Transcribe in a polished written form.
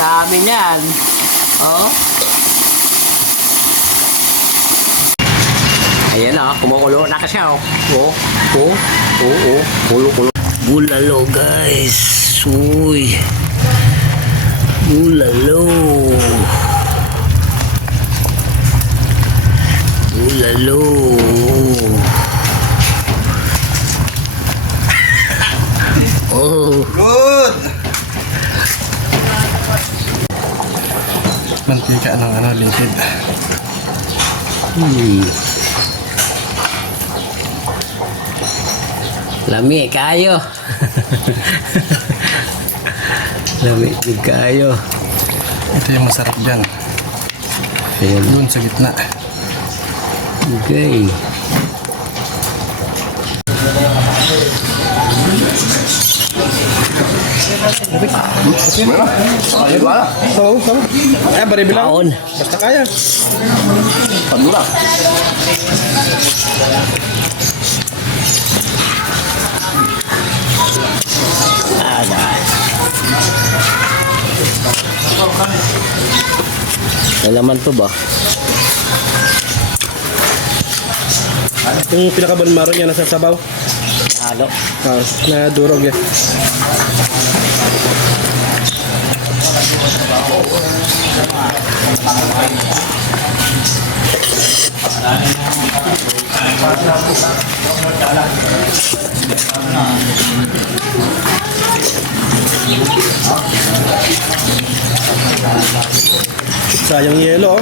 Dami niyan. Oh. Ayan na, kumukulo na kasi oh. Kulo. Bulalo guys. Uy. Bulalo. Bulalo. Oh. Good! Mantika ng litid. Lami kayo. Lami din kayo. Ito yung masarap dyan. Ayan. Doon sa gitna. Okay. Sama. Eh, bari bilang. Baon. Basta kaya. Pandura. Ada. May laman to ba? Yung pinakabanmaro niya nasa sabaw. Ano? Na durog eh. Sayang yelo.